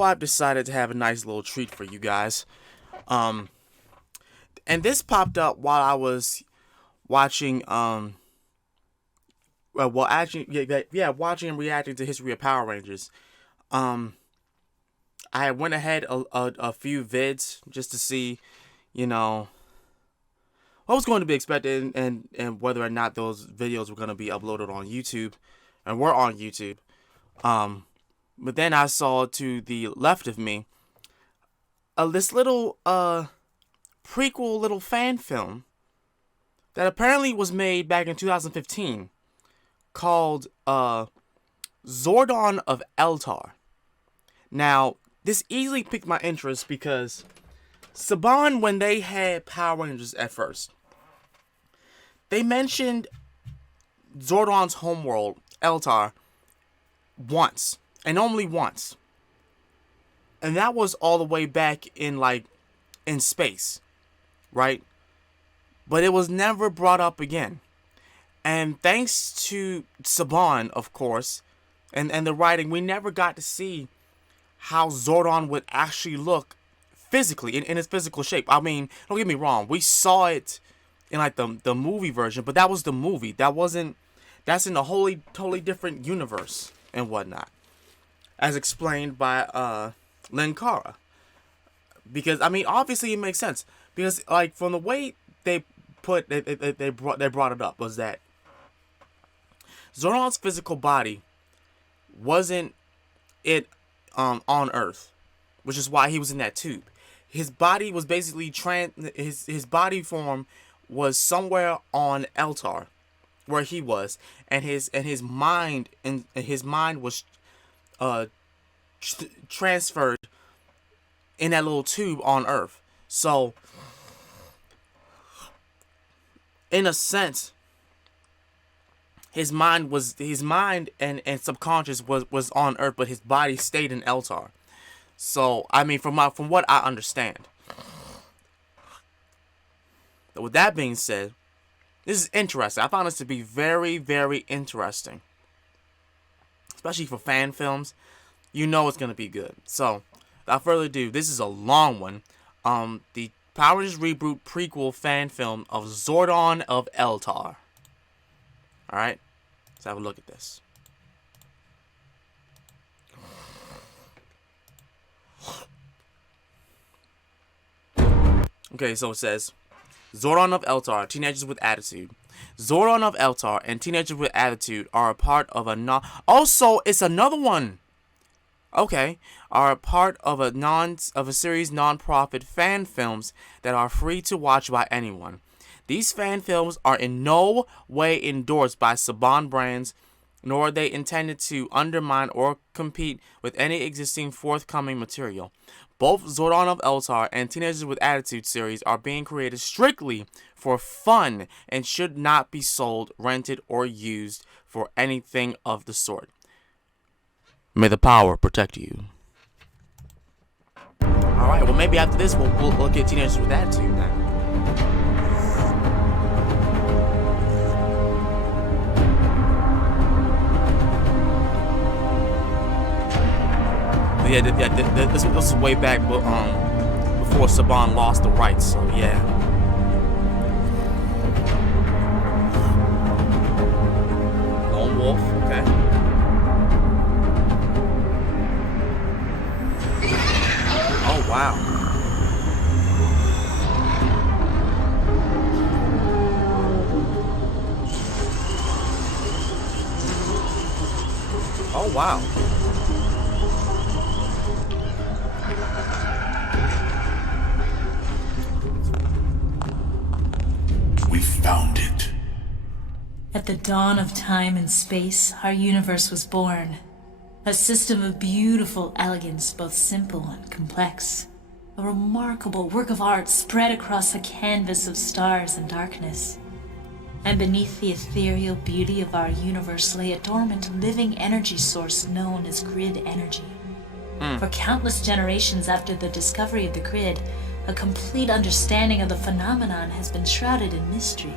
so I've decided to have a nice little treat for you guys. And this popped up while I was watching, watching and reacting to History of Power Rangers. I went ahead a few vids just to see, what was going to be expected and whether or not those videos were going to be uploaded on YouTube, and were on YouTube. But then I saw to the left of me this little prequel little fan film that apparently was made back in 2015 called ZORDON of ELTAR. Now, this easily piqued my interest because Saban, when they had Power Rangers at first, they mentioned Zordon's homeworld, ELTAR, once, and only once. And that was all the way back in space, right? But it was never brought up again. And thanks to Saban, of course, and the writing, we never got to see how Zordon would actually look physically, in its physical shape. I mean, don't get me wrong, we saw it in the movie version, but that was the movie. That's in a totally different universe and whatnot, as explained by Lin Cara. Because, I mean, obviously it makes sense. Because, from the way they brought it up was that Zordon's physical body wasn't on Earth, which is why he was in that tube. His body was basically his body form was somewhere on ELTAR, where he was, and his mind was transferred in that little tube on Earth. So, in a sense, his mind and subconscious was on Earth, but his body stayed in ELTAR. So, I mean, from what I understand. But with that being said, this is interesting. I found this to be very, very interesting, especially for fan films. You know it's gonna be good. So, without further ado, this is a long one. The Power Rangers Reboot prequel fan film of ZORDON of ELTAR. Alright, let's have a look at this. Okay, so it says, ZORDON of ELTAR, Teenagers with Attitude. ZORDON of ELTAR and Teenagers with Attitude are a part of a Also, it's another one! Okay, are a part of a series non-profit fan films that are free to watch by anyone. These fan films are in no way endorsed by Saban Brands, nor are they intended to undermine or compete with any existing forthcoming material. Both ZORDON of ELTAR and Teenagers with Attitude series are being created strictly for fun and should not be sold, rented, or used for anything of the sort. May the power protect you. Alright, well maybe after this we'll look at Teenagers with Attitude then. This was way back, but before Saban lost the rights. So yeah. Lone Wolf, okay. Oh wow. Oh wow. Found it. At the dawn of time and space, our universe was born. A system of beautiful elegance, both simple and complex. A remarkable work of art spread across a canvas of stars and darkness. And beneath the ethereal beauty of our universe lay a dormant living energy source known as grid energy. For countless generations after the discovery of the grid, a complete understanding of the phenomenon has been shrouded in mystery.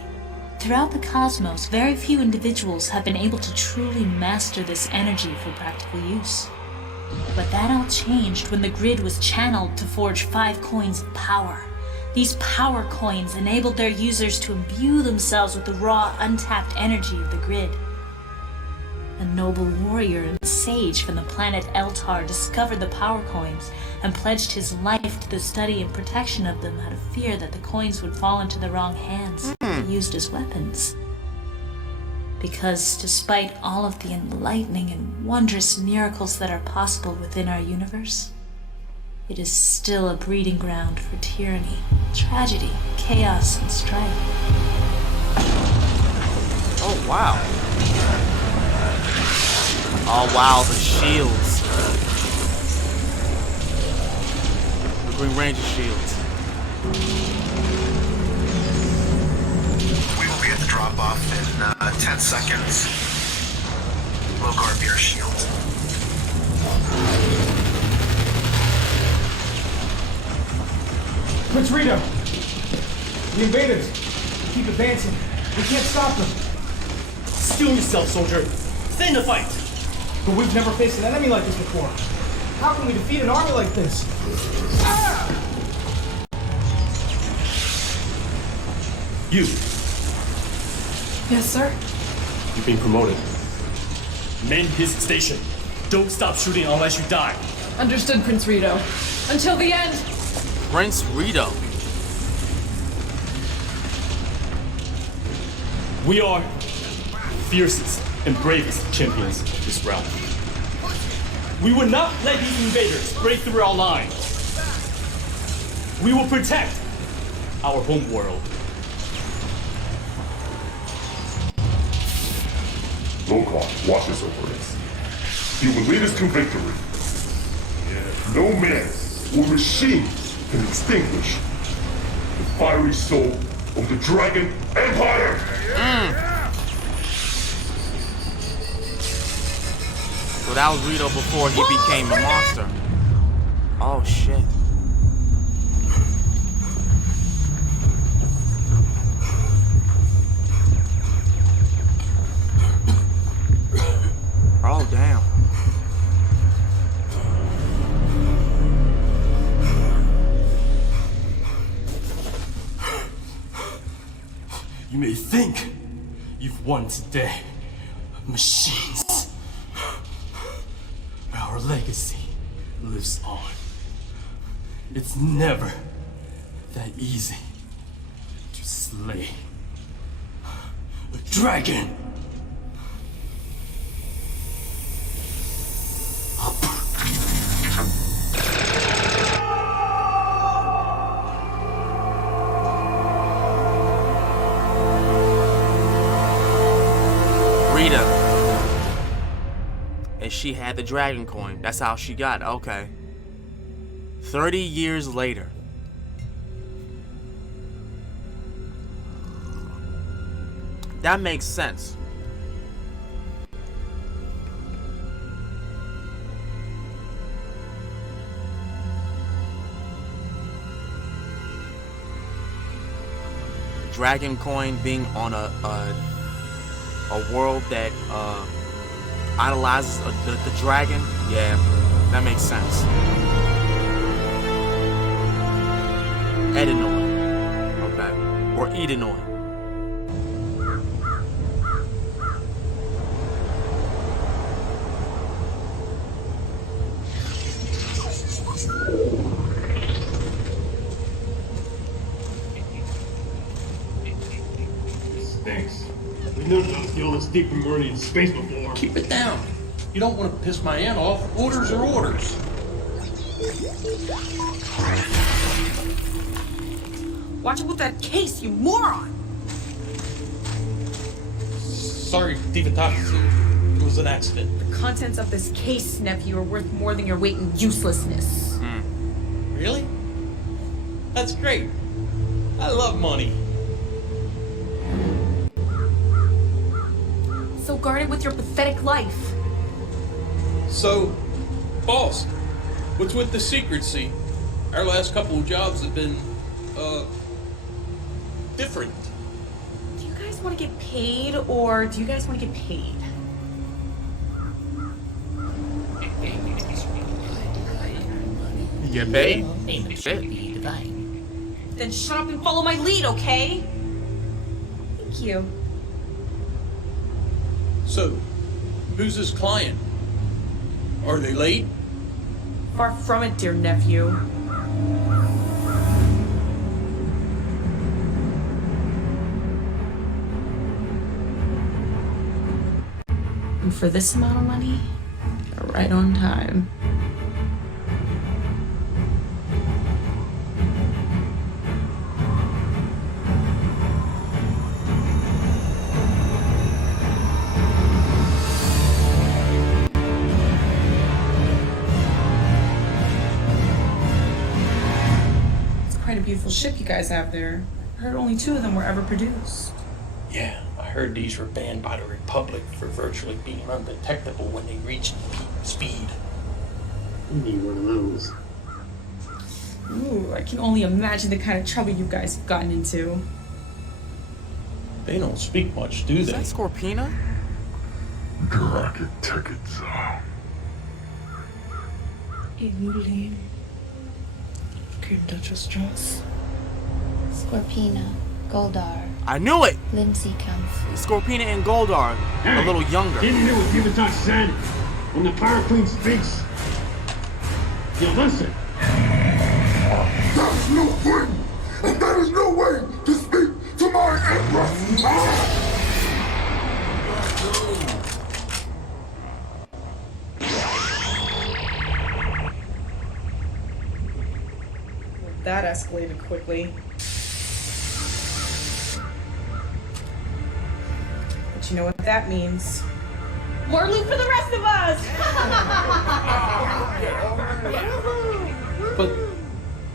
Throughout the cosmos, very few individuals have been able to truly master this energy for practical use. But that all changed when the grid was channeled to forge 5 coins of power. These power coins enabled their users to imbue themselves with the raw, untapped energy of the grid. A noble warrior and sage from the planet ELTAR discovered the power coins and pledged his life to the study and protection of them out of fear that the coins would fall into the wrong hands and be used as weapons. Because despite all of the enlightening and wondrous miracles that are possible within our universe, it is still a breeding ground for tyranny, tragedy, chaos, and strife. Oh, wow. Oh, wow, the shields. The Green Ranger shields. We will be at the drop-off in 10 seconds. Low guard your shield. Prince Rito! The invaders! Keep advancing. We can't stop them. Steel yourself, soldier. Stay in the fight. But we've never faced an enemy like this before. How can we defeat an army like this? Ah! You. Yes, sir. You've been promoted. Man his station. Don't stop shooting unless you die. Understood, Prince Rito. Until the end. Prince Rito. We are fiercest and bravest champions of this realm. We will not let these invaders break through our line. We will protect our home world. Lokon watches over us. He will lead us to victory. No man or machine can extinguish the fiery soul of the Dragon Empire! So that was Rito before he became a monster. Oh, shit. Oh, damn. You may think you've won today, machines. But our legacy lives on. It's never that easy to slay a dragon. Rita. And she had the dragon coin. That's how she got it. Okay. 30 years later. That makes sense. Dragon coin being on a world that idolizes the dragon. Yeah, that makes sense. Edenoi. Okay. Or Edenoi. Thanks. We never done feel this deep and dirty in space before. Keep it down. You don't want to piss my aunt off. Orders are orders. Watch it with that case, you moron! Sorry, Divatas. It was an accident. The contents of this case, nephew, are worth more than your weight in uselessness. Really? That's great. I love money. So guard it with your pathetic life. So, boss, what's with the secrecy? Our last couple of jobs have been, different. Do you guys want to get paid, or do you guys want to get paid? Get paid. Payment Shit. should be divine. Then shut up and follow my lead, okay? Thank you. So, who's this client? Are they late? Far from it, dear nephew. And for this amount of money, you're right on time. Quite a beautiful ship you guys have there. I heard only 2 of them were ever produced. Yeah, I heard these were banned by the Republic for virtually being undetectable when they reached peak speed. You need one of those. Ooh, I can only imagine the kind of trouble you guys have gotten into. They don't speak much, do Is they? that Scorpina? Dragon tickets. Evelyn. Could Duchess Joss. Scorpina, Goldar, I knew it! Lindsay Kampf. Scorpina and Goldar, a little younger. Didn't hear what Divatar said? When the Power Queen speaks, you listen. That is no queen, and that is no way to speak to my emperor. That escalated quickly. But you know what that means. More loot for the rest of us! But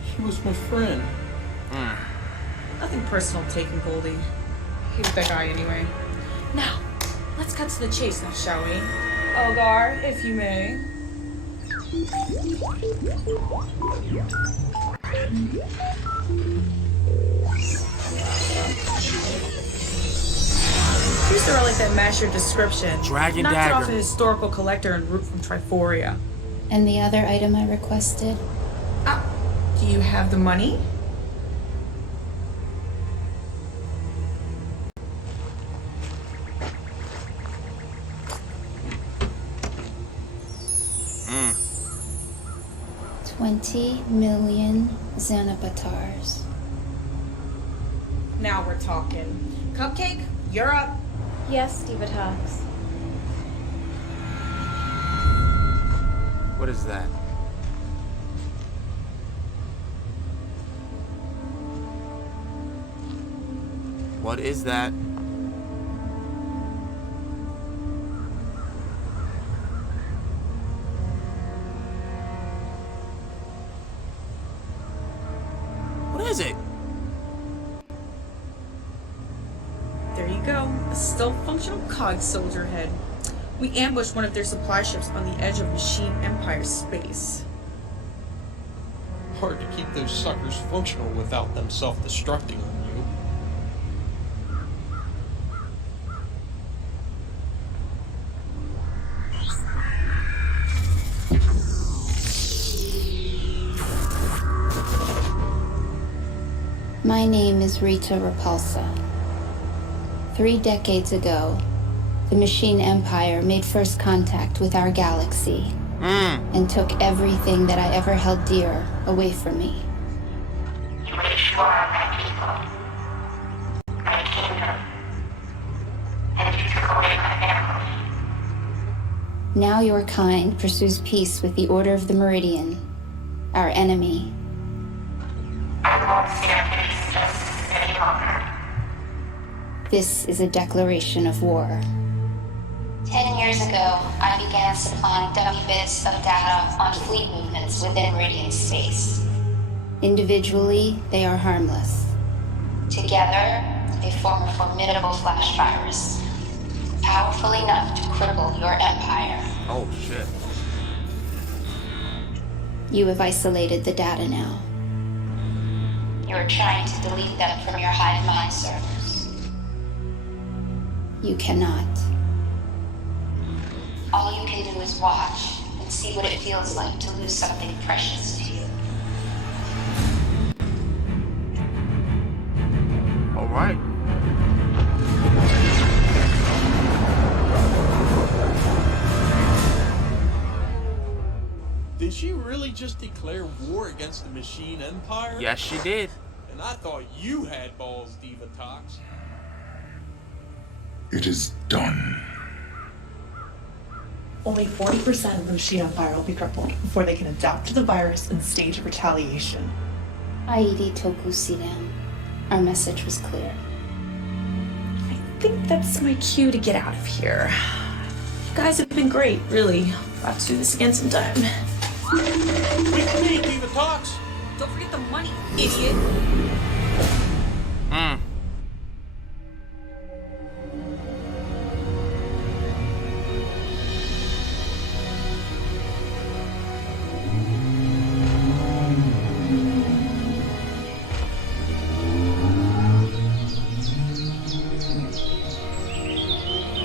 he was my friend. Nothing personal taking Goldie. He's that guy anyway. Now, let's cut to the chase now, shall we? Elgar, if you may. Here's the relic that matched your description. Dragon Knocked dagger. it off a historical collector en route from Triforia. And the other item I requested? Do you have the money? Mm. 20 million Xenobatars. Now we're talking. Cupcake, you're up. Yes, Diva Talks. What is that? What is that? What is it? There you go. A still functional cog soldier head. We ambushed one of their supply ships on the edge of Machine Empire space. Hard to keep those suckers functional without them self-destructing on you. My name is Rita Repulsa. 3 decades ago, the Machine Empire made first contact with our galaxy and took everything that I ever held dear away from me. Now your kind pursues peace with the Order of the Meridian, our enemy. This is a declaration of war. 10 years ago, I began supplying dummy bits of data on fleet movements within Meridian space. Individually, they are harmless. Together, they form a formidable flash virus, powerful enough to cripple your empire. Oh, shit. You have isolated the data now. You are trying to delete them from your hive mind servers. You cannot. All you can do is watch and see what it feels like to lose something precious to you. Right. Did she really just declare war against the Machine Empire? Yes, she did. And I thought you had balls, Diva Tox. It is done. Only 40% of the Machine Empire will be crippled before they can adapt to the virus and stage a retaliation. Airi Toku Sidem. Our message was clear. I think that's my cue to get out of here. You guys have been great, really. We'll have to do this again sometime. With me, Diva Tox. Don't forget the money, idiot.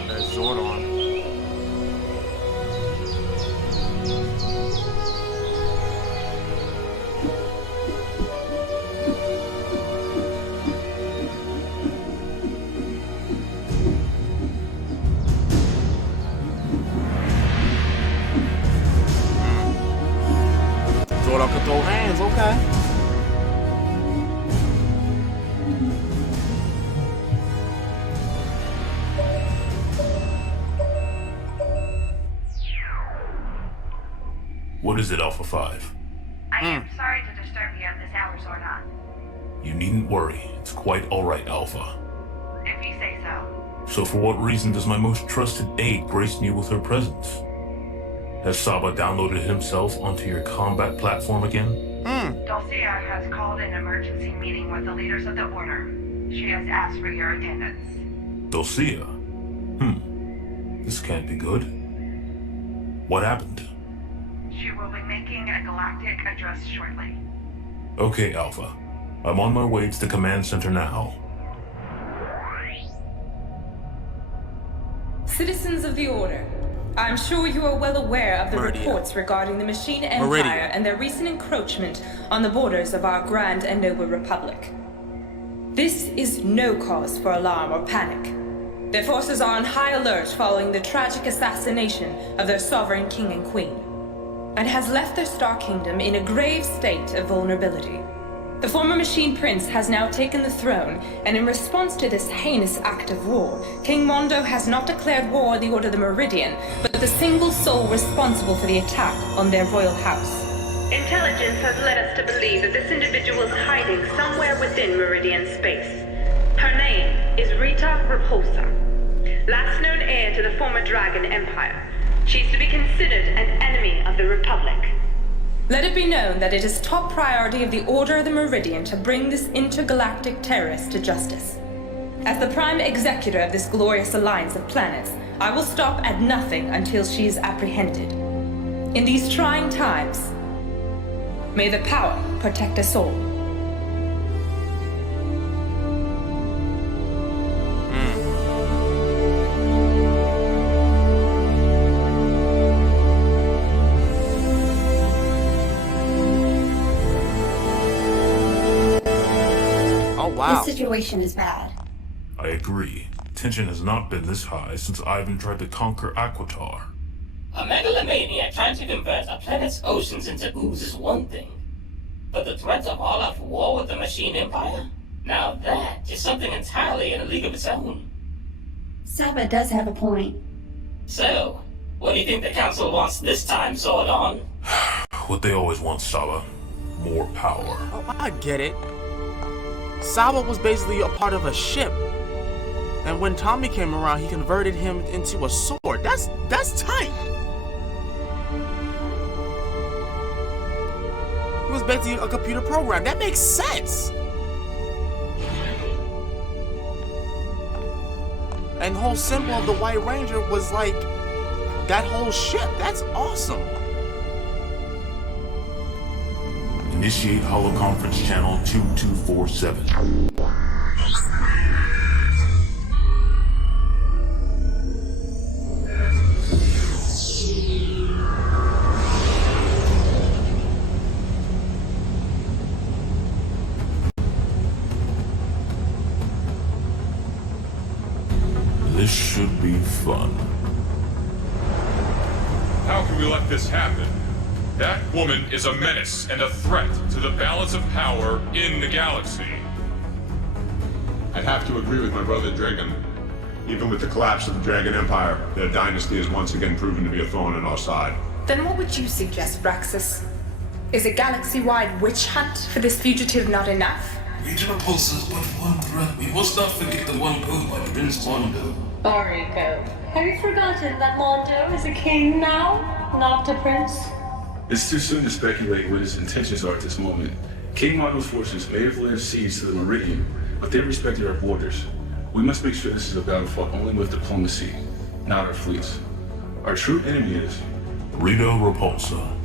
There's Zordon. Zordon can throw hands, okay. What is it, Alpha 5? I am sorry to disturb you at this hour, Zordon. You needn't worry. It's quite alright, Alpha. If you say so. So for what reason does my most trusted aide grace me with her presence? Has Saba downloaded himself onto your combat platform again? Dulcia has called an emergency meeting with the leaders of the Order. She has asked for your attendance. Dulcia? This can't be good. What happened? She will be making a galactic address shortly. Okay, Alpha. I'm on my way to the command center now. Citizens of the Order, I'm sure you are well aware of the reports regarding the Machine Empire and their recent encroachment on the borders of our grand and noble republic. This is no cause for alarm or panic. Their forces are on high alert following the tragic assassination of their sovereign king and queen, and has left their star kingdom in a grave state of vulnerability. The former Machine Prince has now taken the throne, and in response to this heinous act of war, King Mondo has not declared war on the Order of the Meridian, but the single soul responsible for the attack on their royal house. Intelligence has led us to believe that this individual is hiding somewhere within Meridian space. Her name is Rita Repulsa, last known heir to the former Dragon Empire. She's to be considered an enemy of the Republic. Let it be known that it is top priority of the Order of the Meridian to bring this intergalactic terrorist to justice. As the prime executor of this glorious alliance of planets, I will stop at nothing until she is apprehended. In these trying times, may the power protect us all. This situation is bad. I agree. Tension has not been this high since Ivan tried to conquer Aquitar. A megalomaniac trying to convert a planet's oceans into ooze is one thing. But the threat of all-out war with the Machine Empire? Now that is something entirely in a league of its own. Saba does have a point. So, what do you think the Council wants this time, Zordon? What they always want, Saba. More power. Oh, I get it. Saba was basically a part of a ship. And when Tommy came around, he converted him into a sword. That's tight. He was basically a computer program. That makes sense. And the whole symbol of the White Ranger was like that whole ship. That's awesome. Initiate holoconference channel 2247. This should be fun. How can we let this happen? That woman is a menace and a threat to the balance of power in the galaxy. I'd have to agree with my brother Dragon. Even with the collapse of the Dragon Empire, their dynasty has once again proven to be a thorn in our side. Then what would you suggest, Braxis? Is a galaxy-wide witch hunt for this fugitive not enough? Rita repulses but one threat. We must not forget the one code by Prince Mondo. Rico, have you forgotten that Mondo is a king now, not a prince? It's too soon to speculate what his intentions are at this moment. King Mondo's forces may have laid siege to the Meridian, but they respected our borders. We must make sure this is a battle fought only with diplomacy, not our fleets. Our true enemy is Ryo Repulsa.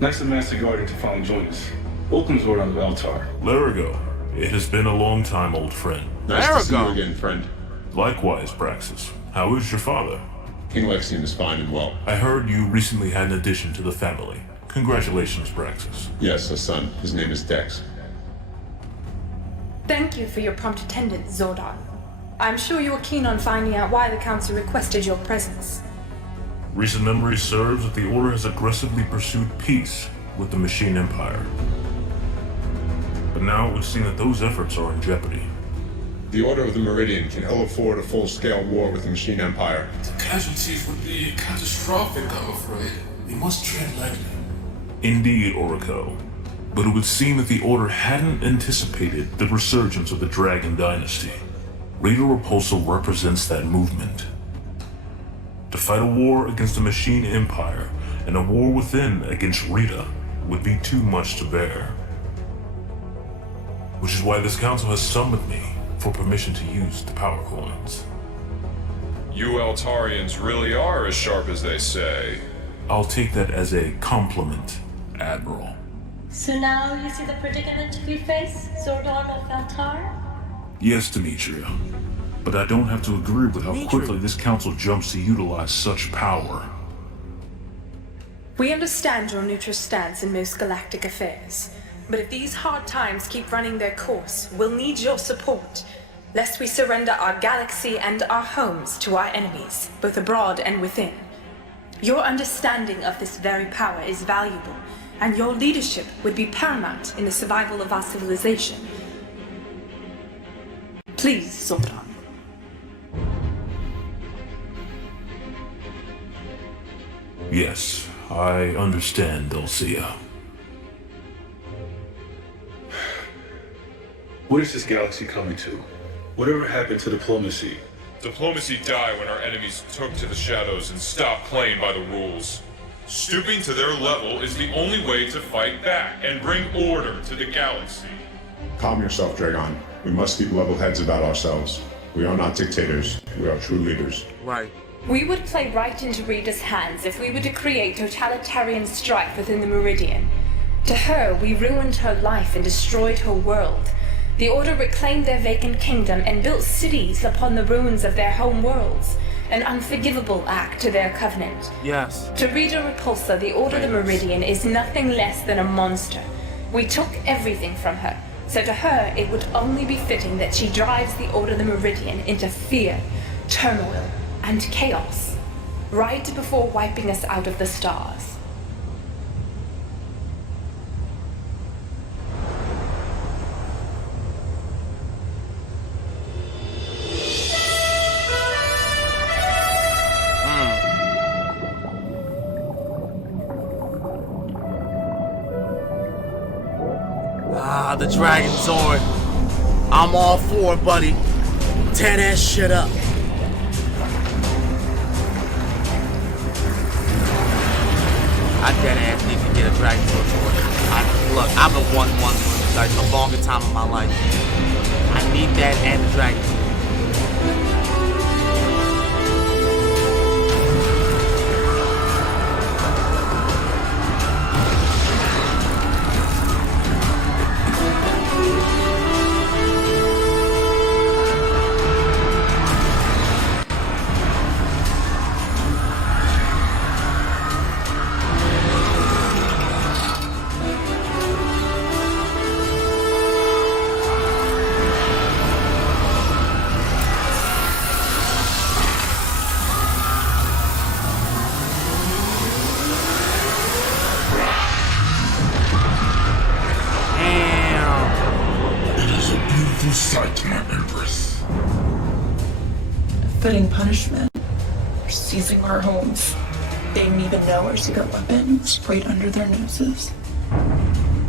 Nice of Master Guardian to finally join us. Welcome, ZORDON of ELTAR. Lerigo, it has been a long time, old friend. Nice to see you again, friend. Likewise, Braxis. How is your father? King Lexian is fine and well. I heard you recently had an addition to the family. Congratulations, Braxis. Yes, a son. His name is Dex. Thank you for your prompt attendance, ZORDON. I'm sure you are keen on finding out why the Council requested your presence. Recent memory serves that the Order has aggressively pursued peace with the Machine Empire. But now it would seem that those efforts are in jeopardy. The Order of the Meridian can ill afford a full-scale war with the Machine Empire. The casualties would be catastrophic, I'm afraid. We must tread lightly. Indeed, Orico. But it would seem that the Order hadn't anticipated the resurgence of the Dragon Dynasty. Ryo Repulsa represents that movement. To fight a war against the Machine Empire and a war within against Rita would be too much to bear. Which is why this council has summoned me for permission to use the power coins. You Eltarians really are as sharp as they say. I'll take that as a compliment, Admiral. So now you see the predicament we face, ZORDON of ELTAR? Yes, Demetria. But I don't have to agree with how quickly this council jumps to utilize such power. We understand your neutral stance in most galactic affairs, but if these hard times keep running their course, we'll need your support, lest we surrender our galaxy and our homes to our enemies, both abroad and within. Your understanding of this very power is valuable, and your leadership would be paramount in the survival of our civilization. Please, ZORDON. Yes, I understand, Dulcia. What is this galaxy coming to? Whatever happened to diplomacy? Diplomacy died when our enemies took to the shadows and stopped playing by the rules. Stooping to their level is the only way to fight back and bring order to the galaxy. Calm yourself, Dragon. We must keep level heads about ourselves. We are not dictators. We are true leaders. Right. We would play right into Rita's hands if we were to create totalitarian strife within the Meridian. To her, we ruined her life and destroyed her world. The Order reclaimed their vacant kingdom and built cities upon the ruins of their home worlds. An unforgivable act to their covenant. Yes. To Ryo Repulsa, the Order of the Meridian is nothing less than a monster. We took everything from her, so to her it would only be fitting that she drives the Order of the Meridian into fear, turmoil, and chaos, right before wiping us out of the stars. The Dragon Zord. I'm all for it, buddy. Tear that shit up. I dead ass need to get a Dragon Zord. Look, I've been wanting one for like a longer time in my life. I need that and the Dragon Zord. to sight, my Empress. Fitting punishment for seizing our homes. They didn't even know our secret weapons right under their noses.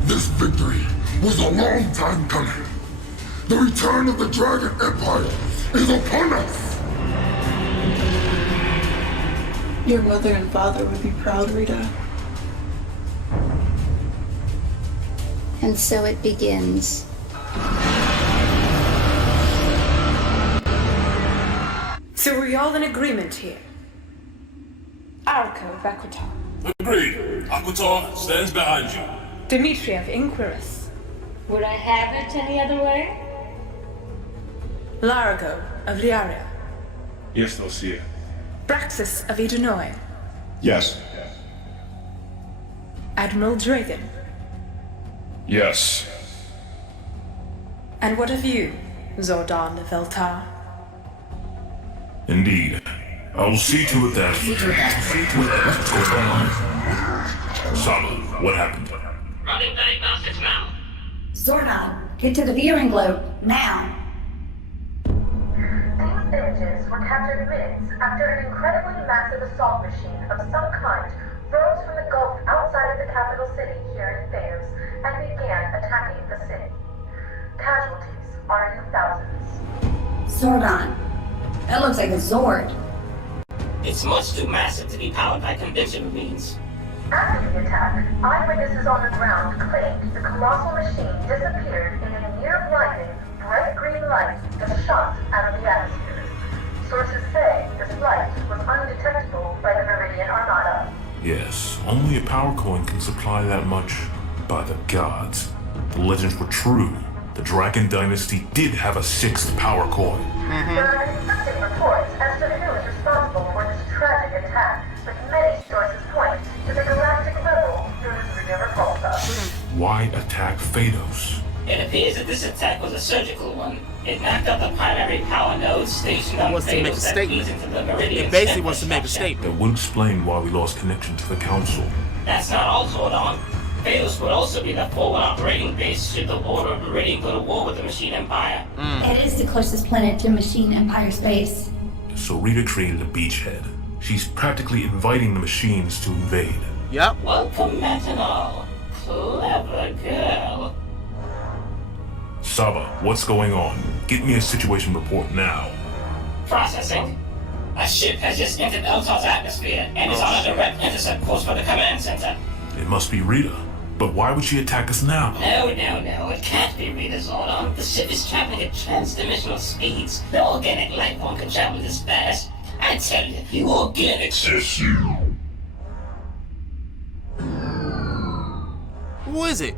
This victory was a long time coming. The return of the Dragon Empire is upon us. Your mother and father would be proud, Rita. And so it begins. So we're all in agreement here. Arco of Aquitar. Agreed. Aquitar stands behind you. Dimitri of Inquirus. Would I have it any other way? Largo of Liaria. Yes, Lucia. Braxis of Edenoi. Yes. Admiral Dragon. Yes. And what of you, Zordon of ELTAR? Indeed. I will see to it that... What's going on? Saba, what happened? Running diagnostics now. Zordon, get to the viewing globe, now. These images were captured minutes after an incredibly massive assault machine of some kind rose from the gulf outside of the capital city here in Theos and began attacking the city. Casualties are in the thousands. Zordon, that looks like a Zord. It's much too massive to be powered by conventional means. After the attack, eyewitnesses on the ground claimed the colossal machine disappeared in a near-blinding, bright green light that shot out of the atmosphere. Sources say this light was undetectable by the Meridian Armada. Yes, only a power coin can supply that much. By the gods. The legends were true. The Dragon Dynasty did have a 6th power coin. There are conflicting reports as to who is responsible for this tragic attack, but many sources point to the galactic rebel known as Ryo Repulsa. Why attack Phaedos? It appears that this attack was a surgical one. It knocked out the primary power nodes stationed on Phaedos that feeds into the Meridian. It basically wants to make a statement. That would explain why we lost connection to the Council. That's not all, Zordon. Phaedos would also be the forward operating base should the Order of Meridian go to war with the Machine Empire. It is the closest planet to Machine Empire space. So Rita created a beachhead. She's practically inviting the machines to invade. Yep. Welcome, Matinal. Clever girl. Saba, what's going on? Get me a situation report now. Processing. A ship has just entered ELTAR's atmosphere and is on a direct intercept course for the command center. It must be Rita. But why would she attack us now? No, it can't be Rita, Zordon. The ship is traveling at transdimensional speeds. No organic life form can travel this fast. I tell you, the organics are you. Who is it?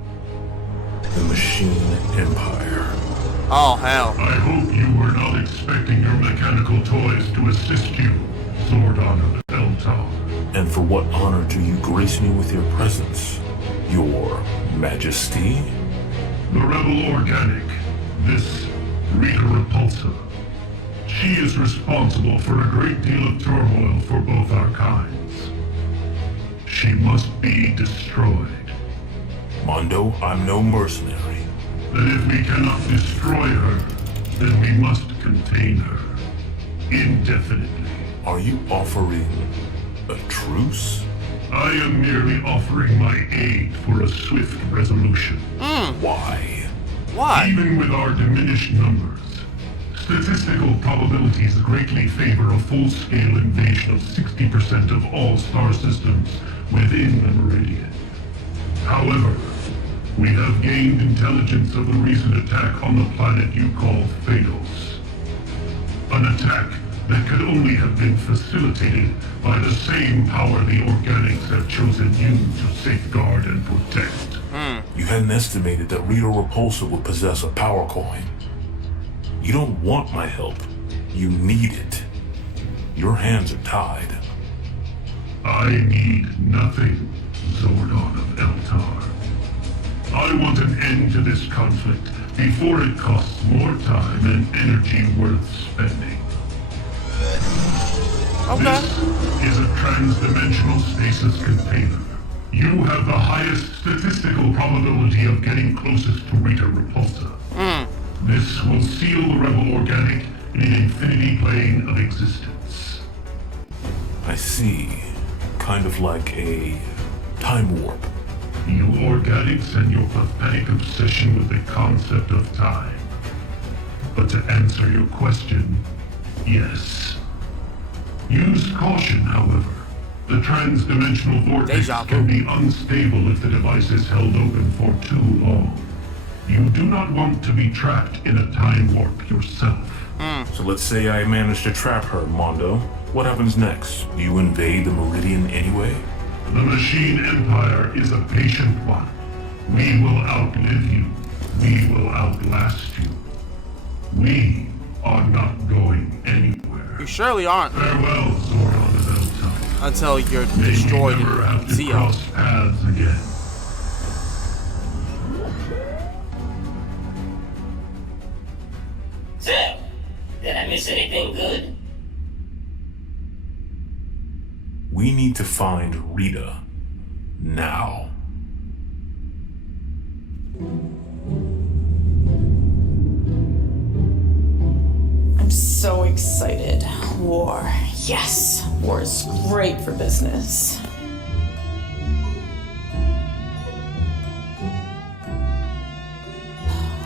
The Machine Empire. Oh, hell. I hope you were not expecting your mechanical toys to assist you, Zordon of ELTAR. And for what honor do you grace me with your presence, Your Majesty? The rebel organic, this Rita Repulsa. She is responsible for a great deal of turmoil for both our kinds. She must be destroyed. Mondo, I'm no mercenary. Then if we cannot destroy her, then we must contain her. Indefinitely. Are you offering a truce? I am merely offering my aid for a swift resolution. Why? Why? Even with our diminished numbers, statistical probabilities greatly favor a full-scale invasion of 60% of all star systems within the Meridian. However, we have gained intelligence of the recent attack on the planet you call Phaedos. An attack that could only have been facilitated by the same power the organics have chosen you to safeguard and protect. You hadn't estimated that Ryo Repulsa would possess a power coin. You don't want my help. You need it. Your hands are tied. I need nothing, Zordon of ELTAR. I want an end to this conflict before it costs more time and energy worth spending. Okay. This is a trans-dimensional stasis container. You have the highest statistical probability of getting closest to Rita Repulsa. This will seal the rebel organic in an infinity plane of existence. I see. Kind of like a time warp. You organics and your pathetic obsession with the concept of time. But to answer your question, yes. Use caution, however. The trans-dimensional vortex can be unstable if the device is held open for too long. You do not want to be trapped in a time warp yourself. So let's say I manage to trap her, Mondo. What happens next? Do you invade the Meridian anyway? The Machine Empire is a patient one. We will outlive you. We will outlast you. We are not going anywhere. You surely aren't. Farewell, Zordon of ELTAR. Until you're destroyed May you never have to in cross paths again. So, did I miss anything good? We need to find Rita. Now. I'm so excited. War. Yes, war is great for business.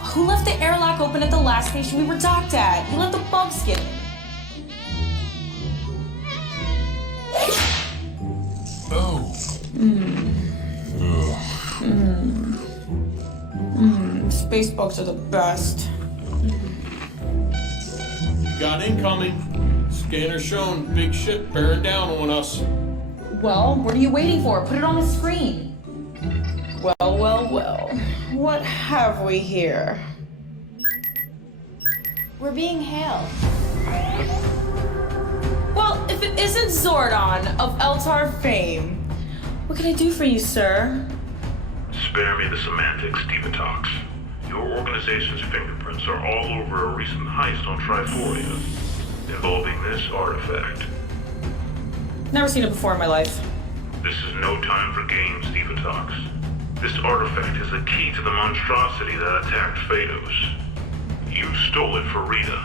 Who left the airlock open at the last station we were docked at? You let the bugs get in. Oh. Space bugs are the best. Got incoming. Scanner shown. Big ship bearing down on us. Well, what are you waiting for? Put it on the screen. Well. What have we here? We're being hailed. Well, if it isn't Zordon of ELTAR fame, what can I do for you, sir? Spare me the semantics, Divatox. Your organization's fingerprints are all over a recent heist on Triforia, involving this artifact. Never seen it before in my life. This is no time for games, Divatox. This artifact is the key to the monstrosity that attacked Phaedos. You stole it for Rita.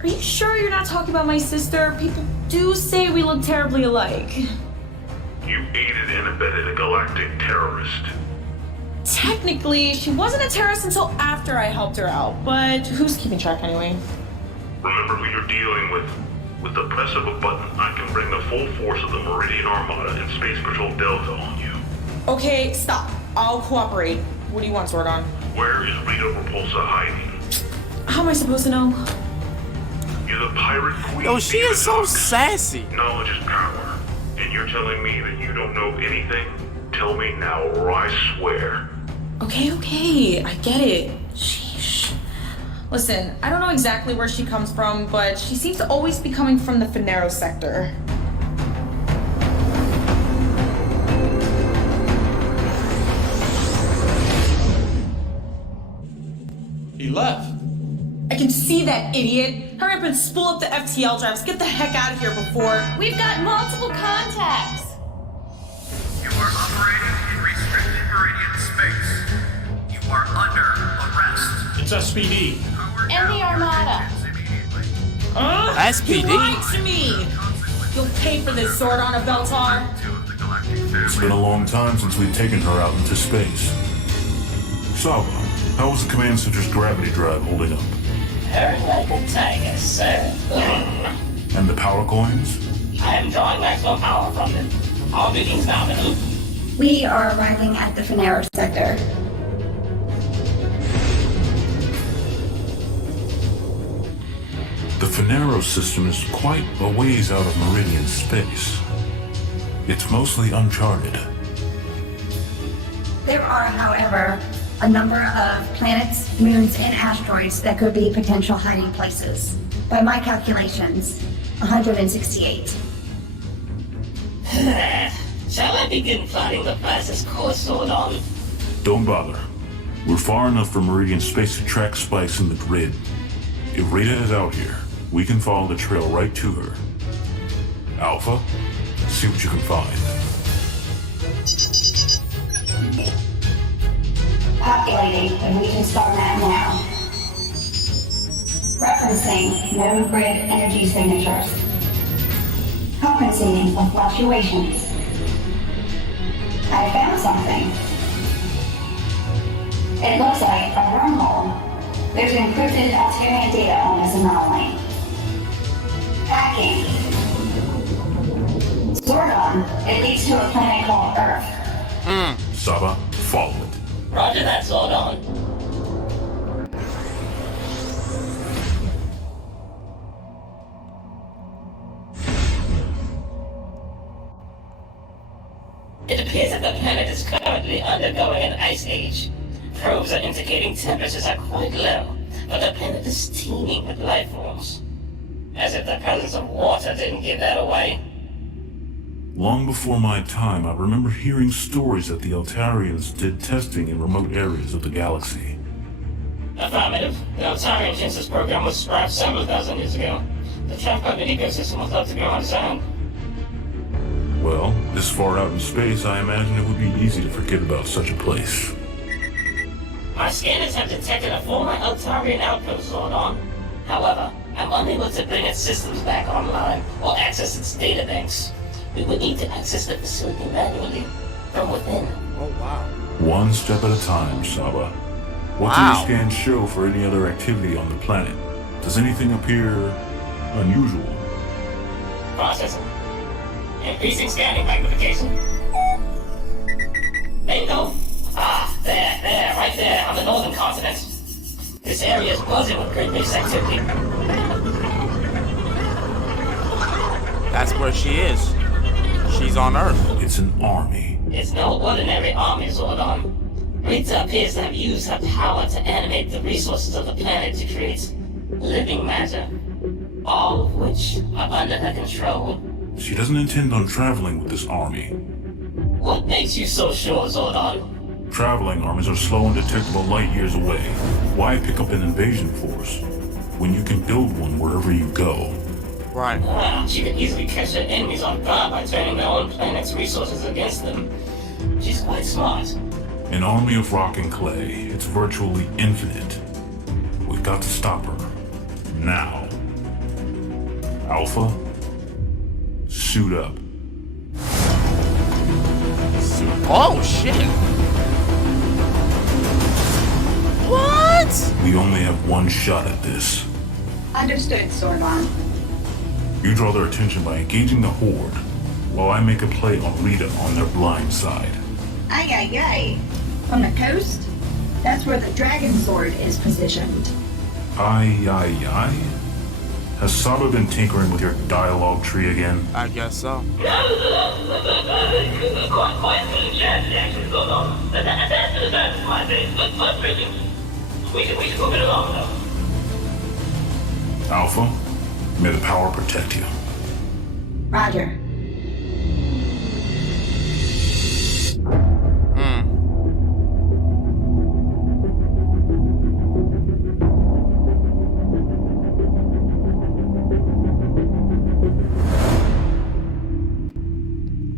Are you sure you're not talking about my sister? People do say we look terribly alike. You aided and abetted a galactic terrorist. Technically, she wasn't a terrorist until after I helped her out, but who's keeping track anyway? Remember who you're dealing with. With the press of a button, I can bring the full force of the Meridian Armada and Space Patrol Delta on you. Okay, stop. I'll cooperate. What do you want, Zordon? Where is Rita Repulsa hiding? How am I supposed to know? You're the pirate queen. Yo, she is so sassy. Knowledge is power. And you're telling me that you don't know anything? Tell me now, or I swear. Okay. I get it. Sheesh. Listen, I don't know exactly where she comes from, but she seems to always be coming from the Finero sector. He left. I can see that, idiot. Hurry up and spool up the FTL drives. Get the heck out of here before... We've got multiple contacts. You are operating in restricted Meridian space. You are under arrest. It's SPD. And the Armada. SPD? You lied to me! You'll pay for this, Zordon of ELTAR. It's been a long time since we've taken her out into space. Saba, how was the command center's gravity drive holding up? Very like a tiger, sir. And the power coins? I am drawing maximum power from them. All readings nominal. We are arriving at the Finero sector. The Finero system is quite a ways out of Meridian space. It's mostly uncharted. There are, however, a number of planets, moons, and asteroids that could be potential hiding places. By my calculations, 168. Shall I begin plotting the fastest course, Zordon? Don't bother. We're far enough from Meridian space to track spikes in the grid. If Rita is out here, we can follow the trail right to her. Alpha, see what you can find. Populating, and we can start that now. referencing no grid energy signatures, compensating for fluctuations. I found something. It looks like a wormhole. There's encrypted Altarian data on this anomaly. Hacking. ZORDON. It leads to a planet called Earth. Saba, follow it. Roger that, ZORDON. It appears that the planet is currently undergoing an ice age. Probes are indicating temperatures are quite low, but the planet is teeming with life forms. As if the presence of water didn't give that away. Long before my time, I remember hearing stories that the Eltarians did testing in remote areas of the galaxy. Affirmative. The Eltarian census program was scrapped several thousand years ago. The transport ecosystem was left to grow on its own. Well, this far out in space, I imagine it would be easy to forget about such a place. My scanners have detected a former Eltarian outpost, ZORDON. However, I'm unable to bring its systems back online or access its databanks. We would need to access the facility manually, from within. Oh, wow. One step at a time, Saba. What do your scans show for any other activity on the planet? Does anything appear unusual? Processing. Increasing scanning magnification. Bingo! Ah, there, right there, on the northern continent. This area is buzzing with great base activity. That's where she is. She's on Earth. It's an army. It's no ordinary army, ZORDON. Rita appears to have used her power to animate the resources of the planet to create living matter, all of which are under her control. She doesn't intend on traveling with this army. What makes you so sure, ZORDON? Traveling armies are slow and detectable light years away. Why pick up an invasion force when you can build one wherever you go? Right. She could easily catch her enemies on guard by turning their own planet's resources against them. She's quite smart. An army of rock and clay. It's virtually infinite. We've got to stop her. Now. Alpha, suit up. Oh, shit! What? We only have one shot at this. Understood, ZORDON. You draw their attention by engaging the Horde, while I make a play on Rita on their blind side. Aye, aye, aye. On the coast? That's where the Dragon Sword is positioned. Aye, aye, aye? Has Saba been tinkering with your dialogue tree again? I guess so. We should move it along, though. Alpha, may the power protect you. Roger.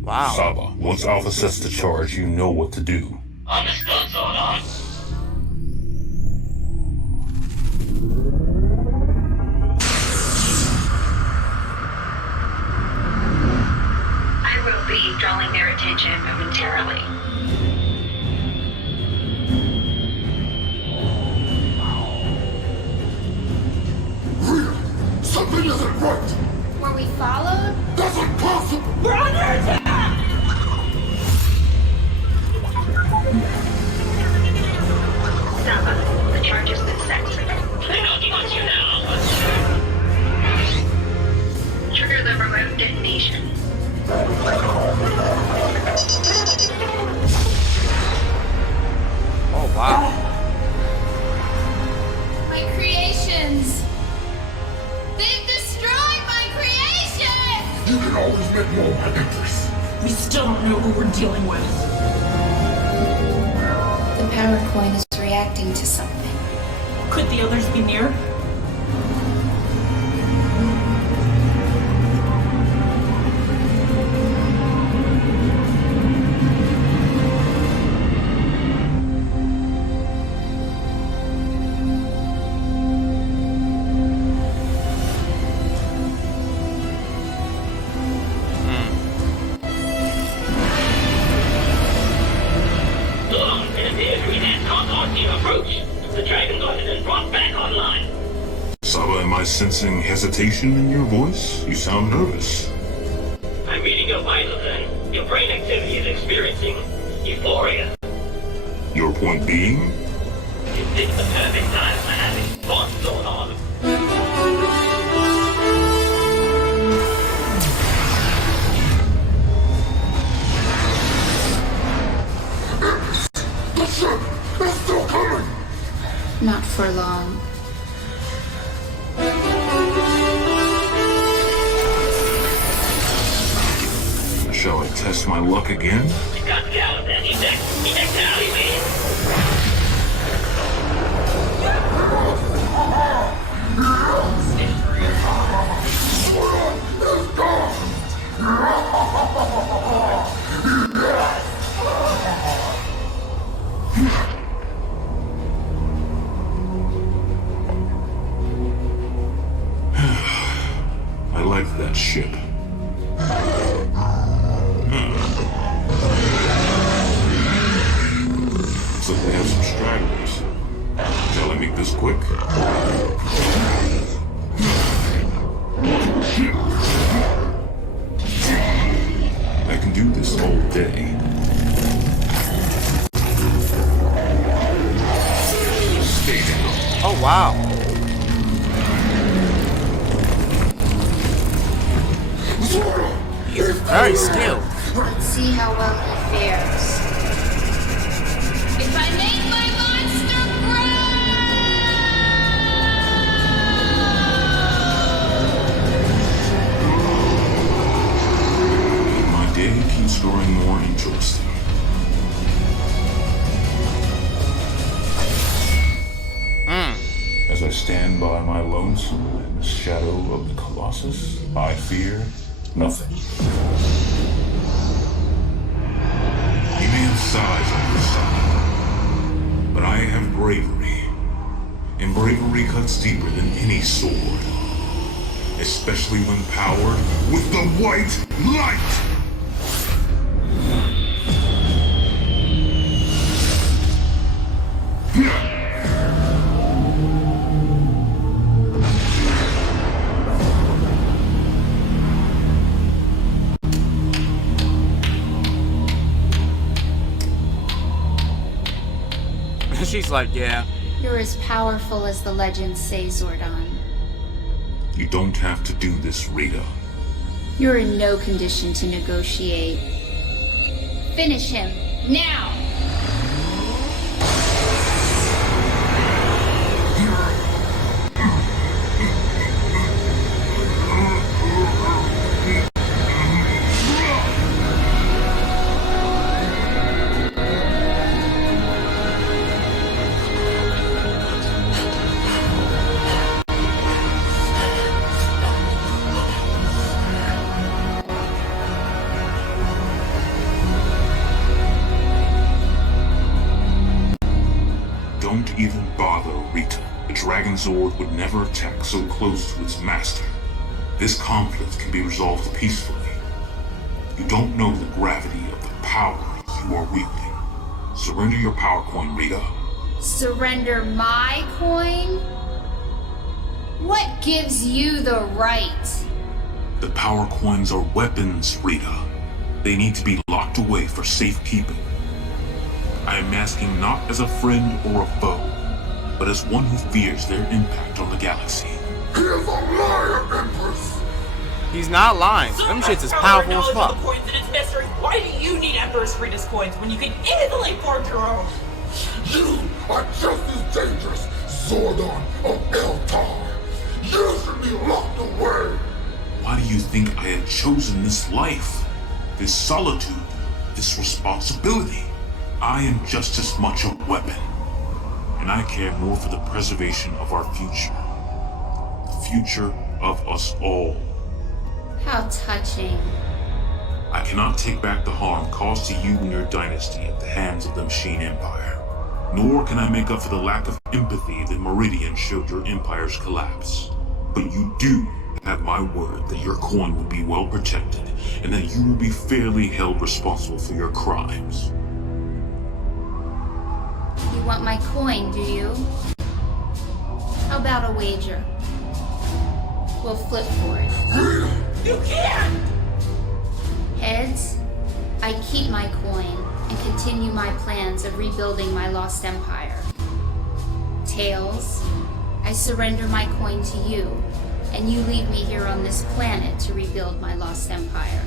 Wow. Saba, once Alpha sets the charge, you know what to do. Understood, ZORDON. I will be drawing their attention momentarily. Rita, something isn't right. Were we followed? That's impossible. We're under attack! Saba, the charge has been set. They're knocking on you now. Trigger the remote detonation. Oh, wow. My creations! They've destroyed my creations! You can always make more, my Empress. We still don't know who we're dealing with. The power coin is reacting to something. Could the others be near? approach. The Dragon Guard has been brought back online. Saba, am I sensing hesitation in your voice? You sound nervous. I'm reading your vitals, and your brain activity is experiencing euphoria. Your point being? It's the perfect time to have it. What's going on? The ship is still coming! Not for long. Shall I test my luck again? You got to get out of there. Eject the alleyway. I like that ship. Looks like they have some stragglers. Shall I make this quick? I can do this all day. Stay down. Oh, wow. He's very skilled. Let's see how well he fares. If I make my monster My day keeps growing more interesting. As I stand by my lonesome in the shadow of the Colossus, I fear nothing. He may have size on his side, but I have bravery. And bravery cuts deeper than any sword. Especially when powered with the white light! She's like, yeah. You're as powerful as the legends say, Zordon. You don't have to do this, Rita. You're in no condition to negotiate. Finish him, now! Don't even bother, Rita. The Dragon Zord would never attack so close to its master. This conflict can be resolved peacefully. You don't know the gravity of the power you are wielding. Surrender your power coin, Rita. Surrender my coin? What gives you the right? The power coins are weapons, Rita. They need to be locked away for safekeeping. I am asking not as a friend or a foe, but as one who fears their impact on the galaxy. He is a liar, Empress! He's not lying. Them shit's as powerful as fuck. The points in its mystery. Why do you need Emperor's Rita's coins when you can easily forge your own? You are just as dangerous, Zordon of ELTAR. You should be locked away. Why do you think I had chosen this life? This solitude? This responsibility? I am just as much a weapon. And I care more for the preservation of our future. The future of us all. How touching. I cannot take back the harm caused to you and your dynasty at the hands of the Machine Empire. Nor can I make up for the lack of empathy that Meridian showed your empire's collapse. But you do have my word that your coin will be well protected, and that you will be fairly held responsible for your crimes. You want my coin, do you? How about a wager? We'll flip for it. You can't! Heads, I keep my coin and continue my plans of rebuilding my lost empire. Tails, I surrender my coin to you, and you leave me here on this planet to rebuild my lost empire.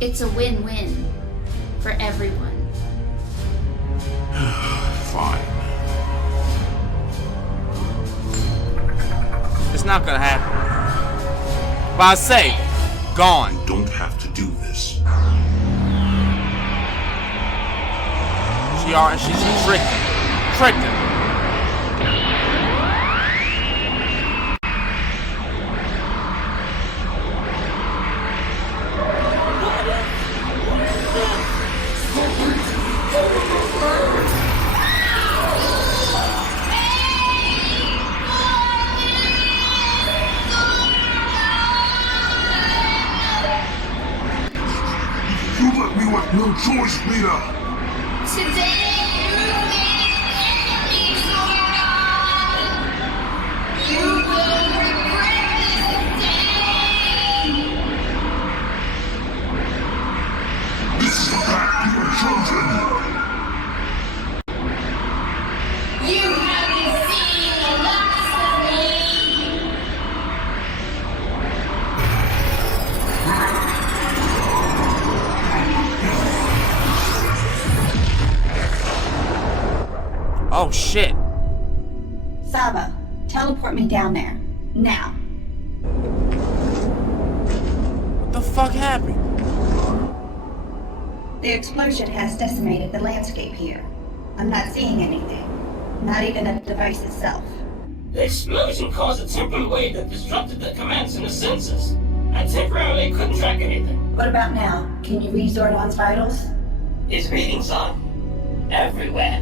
It's a win-win for everyone. Fine. It's not gonna happen. But I say, gone. You don't have to do this. She tricked him. Tricked him. You left me with no choice, Rita. Today, you made enemies, Zordon! You will regret this day! This is the path you were chosen. You haven't seen the last of me! Oh shit. Saba, teleport me down there. Now. What the fuck happened? The explosion has decimated the landscape here. I'm not seeing anything. Not even the device itself. The explosion caused a temporary wave that disrupted the command center sensors. I temporarily couldn't track anything. What about now? Can you read Zordon's vitals? His readings are everywhere.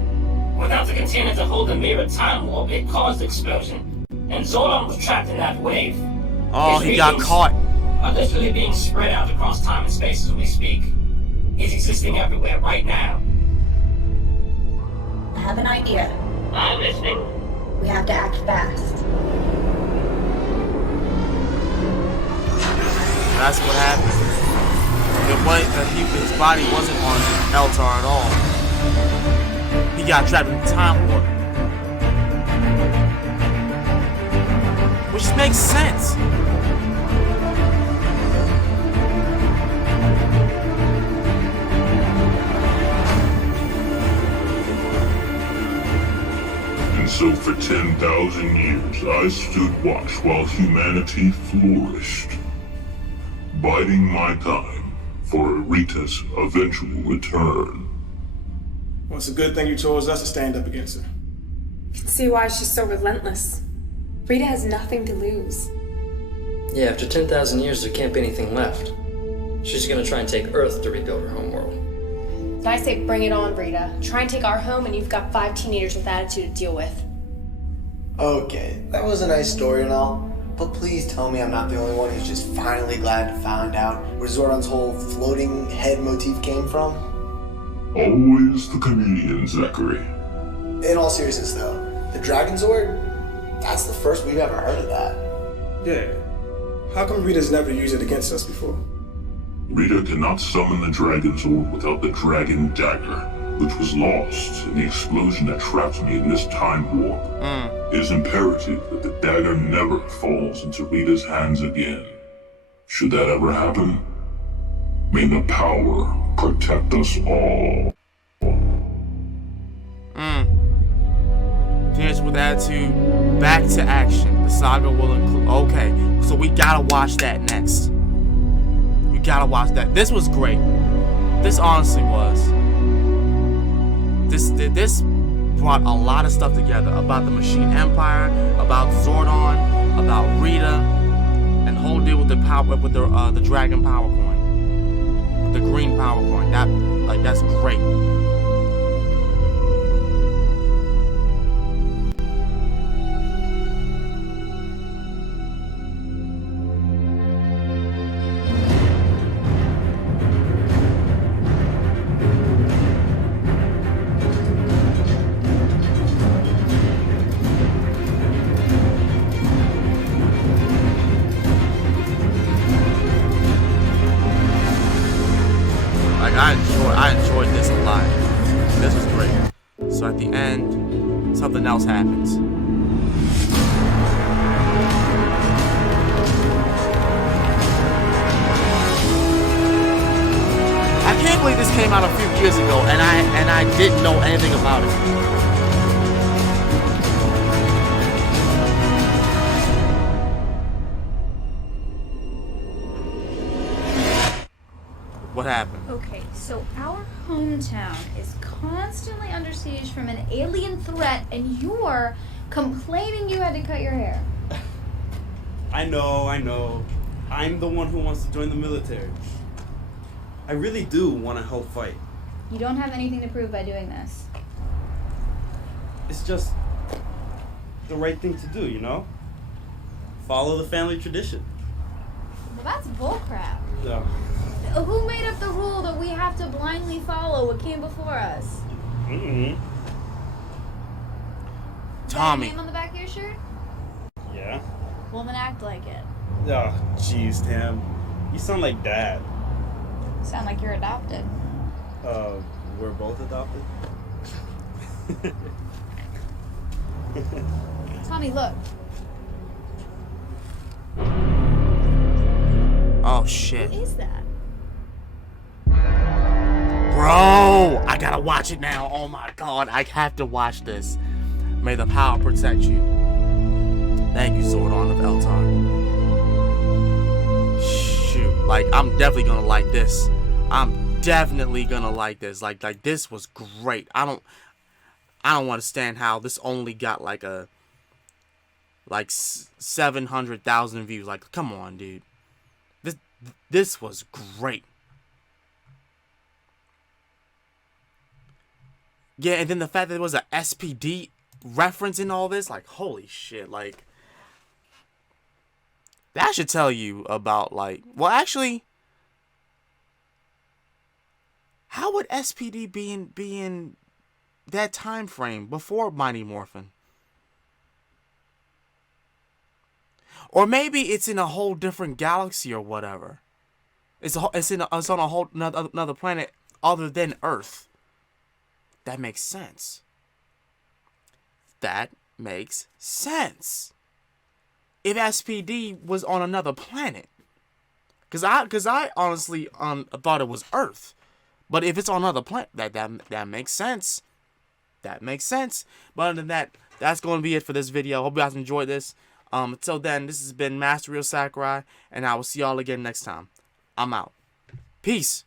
Without the container to hold the mirror time warp, it caused the explosion. And Zordon was trapped in that wave. Oh, he got caught. Are literally being spread out across time and space as we speak. He's existing everywhere right now. I have an idea. I'm listening. We have to act fast. That's what happened. His body wasn't on ELTAR at all. He got trapped in the time warp. Which makes sense. And so for 10,000 years, I stood watch while humanity flourished, biding my time for Rita's eventual return. Well, it's a good thing you chose us to stand up against her. You can see why she's so relentless. Rita has nothing to lose. Yeah, after 10,000 years, there can't be anything left. She's gonna try and take Earth to rebuild her homeworld. And I say bring it on, Rita. Try and take our home and you've got 5 teenagers with attitude to deal with. Okay, that was a nice story and all, but please tell me I'm not the only one who's just finally glad to find out where Zordon's whole floating head motif came from. Always the comedian, Zachary. In all seriousness though, the Dragon Zord? That's the first we've ever heard of that. Yeah. How come Rita's never used it against us before? Rita cannot summon the Dragon Zord without the Dragon Dagger, which was lost in the explosion that trapped me in this time warp. It is imperative that the dagger never falls into Rita's hands again. Should that ever happen, may the power protect us all. Teenagers with attitude, back to action. The saga will include. Okay, so we gotta watch that next. We gotta watch that. This was great. This honestly was. This brought a lot of stuff together about the Machine Empire, about Zordon, about Rita, and the whole deal with the power with the Dragon Power Coin, the Green Power Coin. That's great. something else happens. I can't believe this came out a few years ago, and I didn't know anything about it. What happened? Okay, so our hometown is constantly under siege from an alien threat, and you're complaining you had to cut your hair. I know. I'm the one who wants to join the military. I really do want to help fight. You don't have anything to prove by doing this. It's just the right thing to do, you know? Follow the family tradition. Well, that's bullcrap. Yeah. Who made up the rule that we have to blindly follow what came before us? Mm-hmm. Tommy. Is that your name on the back of your shirt? Yeah. Well, then act like it. Oh, jeez, Tam. You sound like Dad. Sound like you're adopted. We're both adopted? Tommy, look. Oh, shit. Who is that? Bro, I gotta watch it now. Oh my god, I have to watch this. May the power protect you. Thank you, Zordon of ELTAR. Shoot, like, I'm definitely gonna like this. I'm definitely gonna like this. Like this was great. I don't understand how this only got like 700,000 views. Like, come on, dude. This was great. Yeah, and then the fact that there was a SPD reference in all this, like, holy shit, like, that should tell you about, like, well, actually, how would SPD be in that time frame before Mighty Morphin? Or maybe it's in a whole different galaxy or whatever. It's on a whole another planet other than Earth. That makes sense. That makes sense. If SPD was on another planet, because I honestly thought it was Earth, but if it's on another planet, that makes sense. That makes sense. But other than that, that's going to be it for this video. Hope you guys enjoyed this. Until then, this has been Master Ryo Sakurai, and I will see y'all again next time. I'm out. Peace.